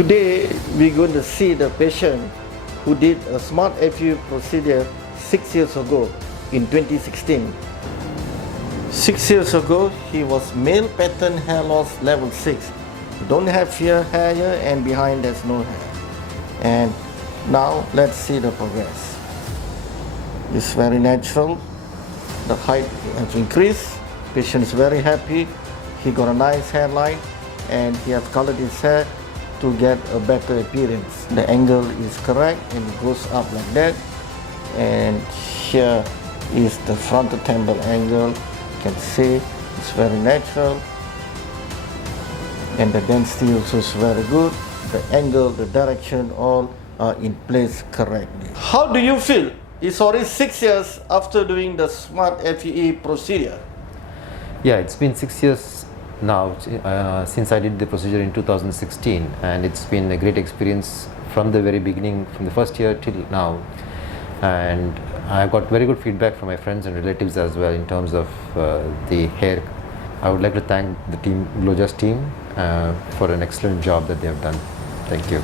Today we're going to see the patient who did a smart FU procedure 6 years ago in 2016. 6 years ago, he was male pattern hair loss level 6. Don't have here hair here, and behind there's no hair. And now let's see the progress. It's very natural. The height has increased. Patient is very happy. He got a nice hairline and he has colored his hair to get a better appearance. The angle is correct and it goes up like that. And here is the frontal temple angle. You can see it's very natural. And the density also is very good. The angle, the direction, all are in place correctly. How do you feel? It's already 6 years after doing the smart FEE procedure. Yeah, it's been 6 years now since I did the procedure in 2016, and it's been a great experience from the very beginning, from the first year till now. And I got very good feedback from my friends and relatives as well in terms of the hair. I would like to thank the team, Gloja's team, for an excellent job that they have done. Thank you.